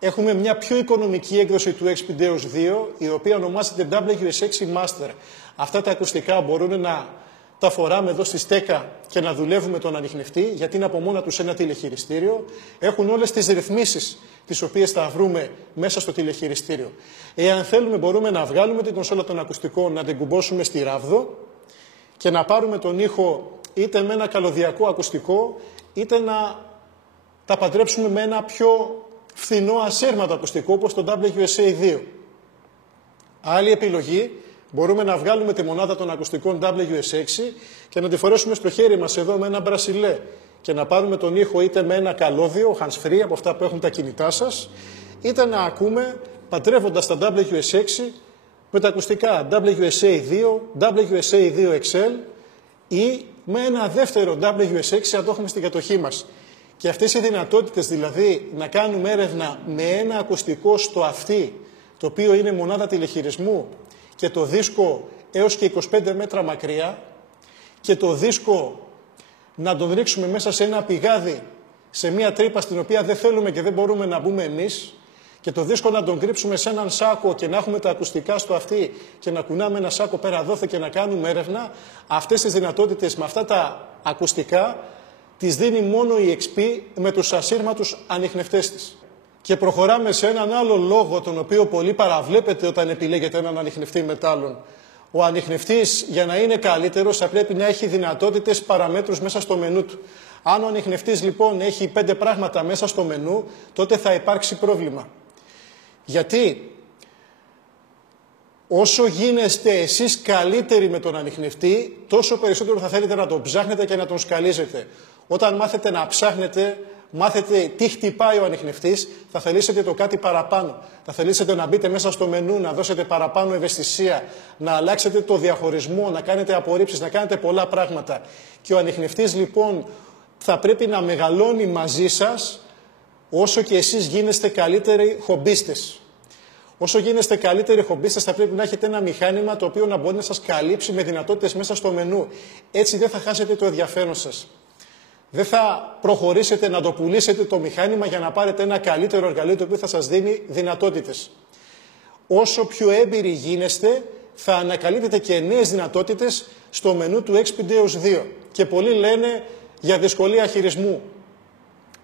έχουμε μια πιο οικονομική έκδοση του Expedeus 2, η οποία ονομάζεται WS6 Master. Αυτά τα ακουστικά μπορούν να τα φοράμε εδώ στη στέκα και να δουλεύουμε τον ανιχνευτή, γιατί είναι από μόνα τους ένα τηλεχειριστήριο. Έχουν όλες τις ρυθμίσεις τις οποίες θα βρούμε μέσα στο τηλεχειριστήριο. Εάν θέλουμε, μπορούμε να βγάλουμε την κονσόλα των ακουστικών, να την κουμπώσουμε στη ράβδο και να πάρουμε τον ήχο είτε με ένα καλωδιακό ακουστικό, είτε να τα παντρέψουμε με ένα πιο φθηνό ασύρματο ακουστικό, όπως το WSA 2. Άλλη επιλογή, μπορούμε να βγάλουμε τη μονάδα των ακουστικών WS6 και να τη φορέσουμε στο χέρι μας εδώ με ένα μπρασιλέ και να πάρουμε τον ήχο είτε με ένα καλώδιο, hands-free, από αυτά που έχουν τα κινητά σας, είτε να ακούμε παντρεύοντας τα WS6 με τα ακουστικά WSA 2, WSA 2 XL ή με ένα δεύτερο WS6 αν το έχουμε στην κατοχή μας. Και αυτές οι δυνατότητες, δηλαδή να κάνουμε έρευνα με ένα ακουστικό στο αυτί, το οποίο είναι μονάδα τηλεχειρισμού, και το δίσκο έως και 25 μέτρα μακριά, και το δίσκο να τον ρίξουμε μέσα σε ένα πηγάδι, σε μια τρύπα στην οποία δεν θέλουμε και δεν μπορούμε να μπούμε εμείς, και το δίσκο να τον κρύψουμε σε έναν σάκο και να έχουμε τα ακουστικά στο αυτί και να κουνάμε ένα σάκο πέρα δόθε και να κάνουμε έρευνα, αυτές τις δυνατότητες με αυτά τα ακουστικά τις δίνει μόνο η XP με τους ασύρματους ανιχνευτές της. Και προχωράμε σε έναν άλλο λόγο, τον οποίο πολύ παραβλέπετε όταν επιλέγετε έναν ανιχνευτή μετάλλων. Ο ανιχνευτής, για να είναι καλύτερος, θα πρέπει να έχει δυνατότητες παραμέτρους μέσα στο μενού του. Αν ο ανιχνευτής λοιπόν έχει 5 πράγματα μέσα στο μενού, τότε θα υπάρξει πρόβλημα. Γιατί όσο γίνεστε εσείς καλύτεροι με τον ανιχνευτή, τόσο περισσότερο θα θέλετε να τον ψάχνετε και να τον σκαλίζετε. Όταν μάθετε να ψάχνετε, μάθετε τι χτυπάει ο ανιχνευτής, θα θελήσετε το κάτι παραπάνω. Θα θελήσετε να μπείτε μέσα στο μενού, να δώσετε παραπάνω ευαισθησία, να αλλάξετε το διαχωρισμό, να κάνετε απορρίψεις, να κάνετε πολλά πράγματα. Και ο ανιχνευτής λοιπόν θα πρέπει να μεγαλώνει μαζί σας όσο και εσείς γίνεστε καλύτεροι χομπίστες. Όσο γίνεστε καλύτεροι χομπίστες, θα πρέπει να έχετε ένα μηχάνημα το οποίο να μπορεί να σας καλύψει με δυνατότητες μέσα στο μενού. Έτσι δεν θα χάσετε το ενδιαφέρον σας. Δεν θα προχωρήσετε να το πουλήσετε το μηχάνημα για να πάρετε ένα καλύτερο εργαλείο το οποίο θα σας δίνει δυνατότητες. Όσο πιο έμπειροι γίνεστε, θα ανακαλύπτετε και νέες δυνατότητες στο μενού του Expedeus 2. Και πολλοί λένε για δυσκολία χειρισμού.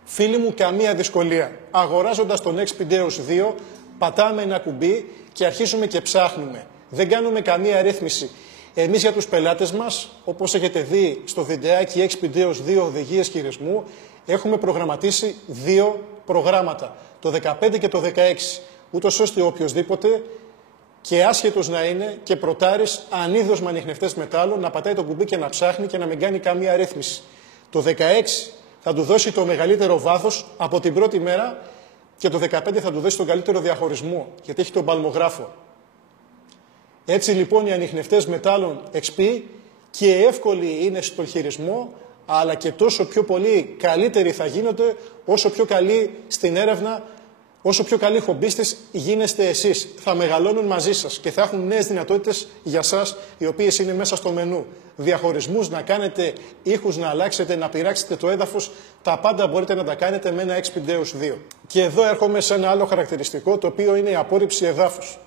Φίλοι μου, καμία δυσκολία. Αγοράζοντας τον Expedeus 2, πατάμε ένα κουμπί και αρχίζουμε και ψάχνουμε. Δεν κάνουμε καμία ρύθμιση. Εμείς για τους πελάτες μας, όπως έχετε δει στο βιντεάκι Expedeus 2 οδηγίες χειρισμού, έχουμε προγραμματίσει 2 προγράμματα, το 15 και το 16, ούτως ώστε οποιοσδήποτε και άσχετος να είναι και προτάρης ανίδος με ανιχνευτές μετάλλων να πατάει το κουμπί και να ψάχνει και να μην κάνει καμία ρύθμιση. Το 16 θα του δώσει το μεγαλύτερο βάθος από την πρώτη μέρα και το 15 θα του δώσει τον καλύτερο διαχωρισμό, γιατί έχει τον παλμογράφο. Έτσι λοιπόν οι ανιχνευτές μετάλλων XP και εύκολοι είναι στον χειρισμό, αλλά και τόσο πιο πολύ καλύτεροι θα γίνονται όσο πιο καλοί στην έρευνα, όσο πιο καλοί χομπίστες γίνεστε εσείς. Θα μεγαλώνουν μαζί σας και θα έχουν νέες δυνατότητες για σας, οι οποίες είναι μέσα στο μενού. Διαχωρισμούς, να κάνετε ήχους, να αλλάξετε, να πειράξετε το έδαφος, τα πάντα μπορείτε να τα κάνετε με ένα Expedeus 2. Και εδώ έρχομαι σε ένα άλλο χαρακτηριστικό, το οποίο είναι η απόρριψη εδάφους.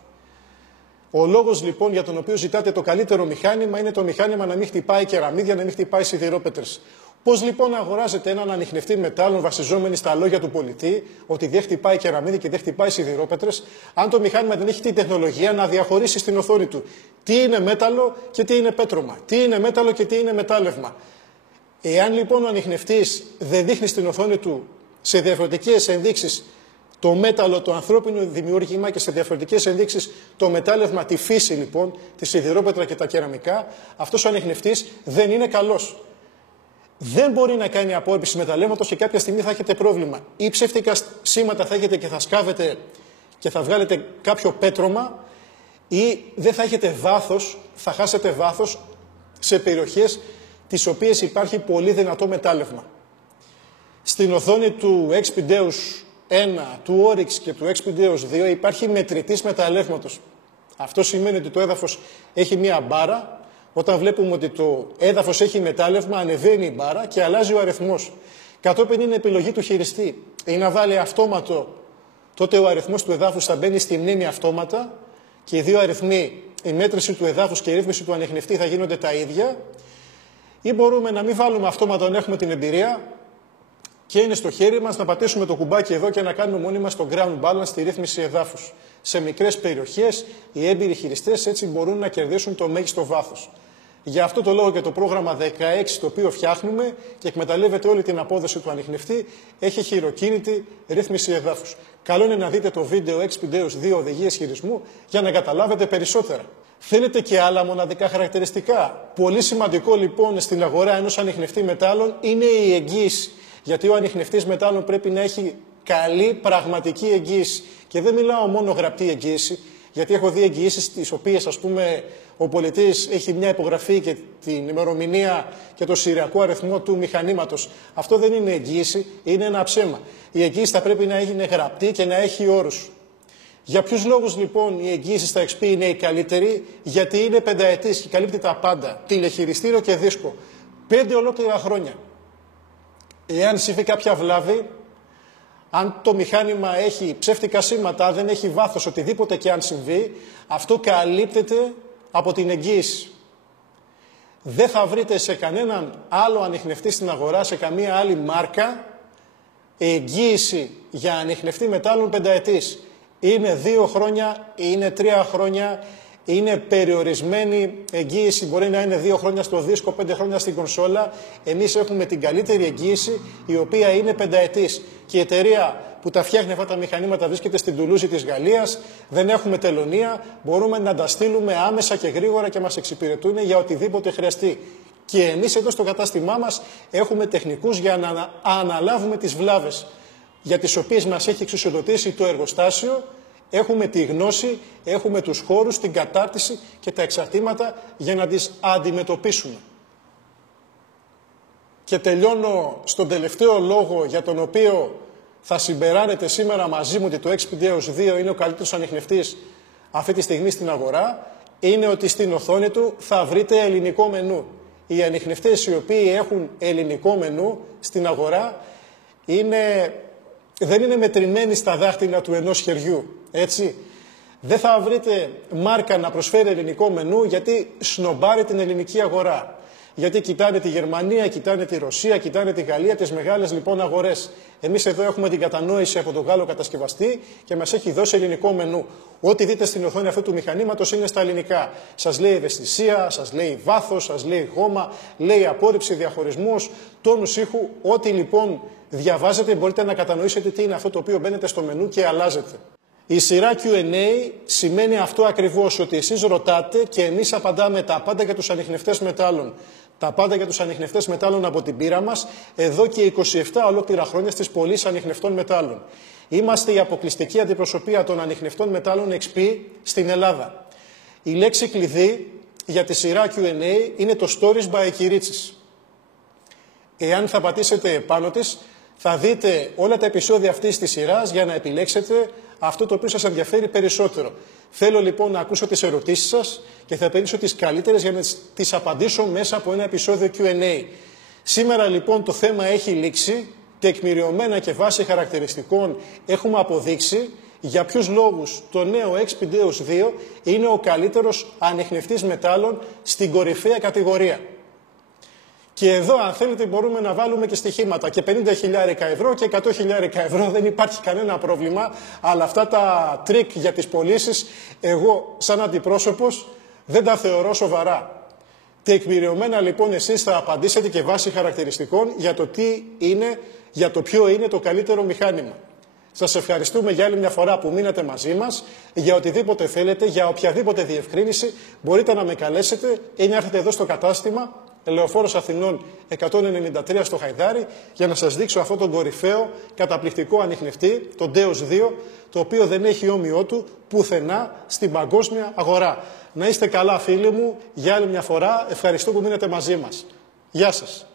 Ο λόγος λοιπόν για τον οποίο ζητάτε το καλύτερο μηχάνημα είναι το μηχάνημα να μην χτυπάει κεραμίδια, να μην χτυπάει σιδηρόπετρες. Πώς λοιπόν αγοράζετε έναν ανιχνευτή μετάλλων βασιζόμενοι στα λόγια του πολιτή, ότι δεν χτυπάει κεραμίδι και δεν χτυπάει σιδηρόπετρες, αν το μηχάνημα δεν έχει την τεχνολογία να διαχωρίσει στην οθόνη του τι είναι μέταλλο και τι είναι πέτρωμα, τι είναι μέταλλο και τι είναι μετάλλευμα. Εάν λοιπόν ο ανιχνευτής δεν δείχνει στην οθόνη του σε διαφορετικές ενδείξεις το μέταλλο, το ανθρώπινο δημιούργημα και σε διαφορετικές ενδείξεις το μετάλλευμα, τη φύση λοιπόν, τη σιδηρόπετρα και τα κεραμικά, αυτός ο ανιχνευτής δεν είναι καλός. Δεν μπορεί να κάνει απόρριψη μεταλλεύματος και κάποια στιγμή θα έχετε πρόβλημα. Ή ψεύτικα σήματα θα έχετε και θα σκάβετε και θα βγάλετε κάποιο πέτρωμα, ή δεν θα έχετε βάθος, θα χάσετε βάθος σε περιοχές τις οποίες υπάρχει πολύ δυνατό μετάλλευμα. Στην οθόνη του Expideus 1, του Oryx και του Expideus 2 υπάρχει μετρητής μεταλλεύματος. Αυτό σημαίνει ότι το έδαφος έχει μία μπάρα. Όταν βλέπουμε ότι το έδαφος έχει μετάλλευμα, ανεβαίνει η μπάρα και αλλάζει ο αριθμός. Κατόπιν είναι επιλογή του χειριστή. Ή να βάλει αυτόματο, τότε ο αριθμός του εδάφους θα μπαίνει στη μνήμη αυτόματα και οι δύο αριθμοί, η μέτρηση του εδάφους και η ρύθμιση του ανιχνευτή θα γίνονται τα ίδια. Ή μπορούμε να μην βάλουμε αυτόματα όταν έχουμε την εμπειρία και είναι στο χέρι μας να πατήσουμε το κουμπάκι εδώ και να κάνουμε μόνοι μας το ground balance στη ρύθμιση εδάφους. Σε μικρές περιοχές οι έμπειροι χειριστές έτσι μπορούν να κερδίσουν το μέγιστο βάθος. Για αυτό το λόγο και το πρόγραμμα 16 το οποίο φτιάχνουμε και εκμεταλλεύεται όλη την απόδοση του ανιχνευτή έχει χειροκίνητη ρύθμιση εδάφους. Καλό είναι να δείτε το βίντεο Expideus 2 οδηγίες χειρισμού για να καταλάβετε περισσότερα. Θέλετε και άλλα μοναδικά χαρακτηριστικά. Πολύ σημαντικό λοιπόν στην αγορά ενός ανιχνευτή μετάλλων είναι η εγγύηση. Γιατί ο ανιχνευτής μετάλλων πρέπει να έχει καλή πραγματική εγγύηση. Και δεν μιλάω μόνο γραπτή εγγύηση, γιατί έχω δει εγγυήσεις τις οποίες ας πούμε ο πολιτής έχει μια υπογραφή και την ημερομηνία και το σηριακό αριθμό του μηχανήματος. Αυτό δεν είναι εγγύηση, είναι ένα ψέμα. Η εγγύηση θα πρέπει να είναι γραπτή και να έχει όρους. Για ποιους λόγους λοιπόν η εγγύηση στα XP είναι η καλύτερη? Γιατί είναι πενταετής και καλύπτει τα πάντα, τηλεχειριστήριο και δίσκο. 5 ολόκληρα χρόνια. Εάν συμβεί κάποια βλάβη, αν το μηχάνημα έχει ψεύτικα σήματα, δεν έχει βάθος, οτιδήποτε και αν συμβεί, αυτό καλύπτεται από την εγγύηση. Δεν θα βρείτε σε κανέναν άλλο ανιχνευτή στην αγορά, σε καμία άλλη μάρκα, εγγύηση για ανιχνευτή μετάλλων πενταετής. Είναι 2 χρόνια, είναι 3 χρόνια, είναι περιορισμένη εγγύηση, μπορεί να είναι 2 χρόνια στο δίσκο, 5 χρόνια στην κονσόλα. Εμείς έχουμε την καλύτερη εγγύηση, η οποία είναι πενταετής. Και η εταιρεία που τα φτιάχνει αυτά τα μηχανήματα βρίσκεται στην Τουλούζη της Γαλλίας. Δεν έχουμε τελωνία, μπορούμε να τα στείλουμε άμεσα και γρήγορα και μας εξυπηρετούν για οτιδήποτε χρειαστεί. Και εμείς εδώ στο κατάστημά μας έχουμε τεχνικούς για να αναλάβουμε τις βλάβες, για τις οποίες μας έχει εξουσιοδοτήσει το εργοστάσιο. Έχουμε τη γνώση, έχουμε τους χώρους, την κατάρτιση και τα εξαρτήματα για να τις αντιμετωπίσουμε. Και τελειώνω στον τελευταίο λόγο για τον οποίο θα συμπεράνετε σήμερα μαζί μου ότι το Expideus 2 είναι ο καλύτερος ανιχνευτής αυτή τη στιγμή στην αγορά, είναι ότι στην οθόνη του θα βρείτε ελληνικό μενού. Οι ανιχνευτές οι οποίοι έχουν ελληνικό μενού στην αγορά δεν είναι μετρημένοι στα δάχτυλα του ενός χεριού. Έτσι, δεν θα βρείτε μάρκα να προσφέρει ελληνικό μενού γιατί σνομπάρει την ελληνική αγορά. Γιατί κοιτάνε τη Γερμανία, κοιτάνε τη Ρωσία, κοιτάνε τη Γαλλία, τις μεγάλες λοιπόν αγορές. Εμείς εδώ έχουμε την κατανόηση από τον Γάλλο κατασκευαστή και μας έχει δώσει ελληνικό μενού. Ό,τι δείτε στην οθόνη αυτού του μηχανήματος είναι στα ελληνικά. Σας λέει ευαισθησία, σας λέει βάθος, σας λέει γόμα, λέει απόρριψη, διαχωρισμός, τόνους ήχου. Ό,τι λοιπόν διαβάζετε μπορείτε να κατανοήσετε τι είναι αυτό το οποίο μπαίνετε στο μενού και αλλάζετε. Η σειρά Q&A σημαίνει αυτό ακριβώς, ότι εσείς ρωτάτε και εμείς απαντάμε τα πάντα για τους ανιχνευτές μετάλλων. Τα πάντα για τους ανιχνευτές μετάλλων από την πείρα μας, εδώ και 27 ολόκληρα χρόνια στις πωλήσεις ανιχνευτών μετάλλων. Είμαστε η αποκλειστική αντιπροσωπεία των ανιχνευτών μετάλλων XP στην Ελλάδα. Η λέξη κλειδί για τη σειρά Q&A είναι το Stories by Kyritsis. Εάν θα πατήσετε επάνω της, θα δείτε όλα τα επεισόδια αυτής της σειράς για να επιλέξετε αυτό το οποίο σας ενδιαφέρει περισσότερο. Θέλω λοιπόν να ακούσω τις ερωτήσεις σας και θα επιλέξω τις καλύτερες για να τις απαντήσω μέσα από ένα επεισόδιο Q&A. Σήμερα λοιπόν το θέμα έχει λήξει, τεκμηριωμένα και βάσει χαρακτηριστικών έχουμε αποδείξει για ποιους λόγους το νέο Expideus 2 είναι ο καλύτερος ανιχνευτής μετάλλων στην κορυφαία κατηγορία. Και εδώ αν θέλετε μπορούμε να βάλουμε και στοιχήματα και 50.000 ευρώ και 100.000 ευρώ, δεν υπάρχει κανένα πρόβλημα, αλλά αυτά τα τρίκ για τις πωλήσεις εγώ σαν αντιπρόσωπος δεν τα θεωρώ σοβαρά. Τεκμηριωμένα λοιπόν εσείς θα απαντήσετε και βάσει χαρακτηριστικών για το τι είναι, για το ποιο είναι το καλύτερο μηχάνημα. Σας ευχαριστούμε για άλλη μια φορά που μείνατε μαζί μας. Για οτιδήποτε θέλετε, για οποιαδήποτε διευκρίνηση μπορείτε να με καλέσετε ή να έρθετε εδώ στο κατάστημα Λεωφόρος Αθηνών 193 στο Χαϊδάρι για να σας δείξω αυτό τον κορυφαίο καταπληκτικό ανιχνευτή, τον Deus 2, το οποίο δεν έχει όμοιό του πουθενά στην παγκόσμια αγορά. Να είστε καλά φίλοι μου, για άλλη μια φορά ευχαριστώ που μείνετε μαζί μας. Γεια σας.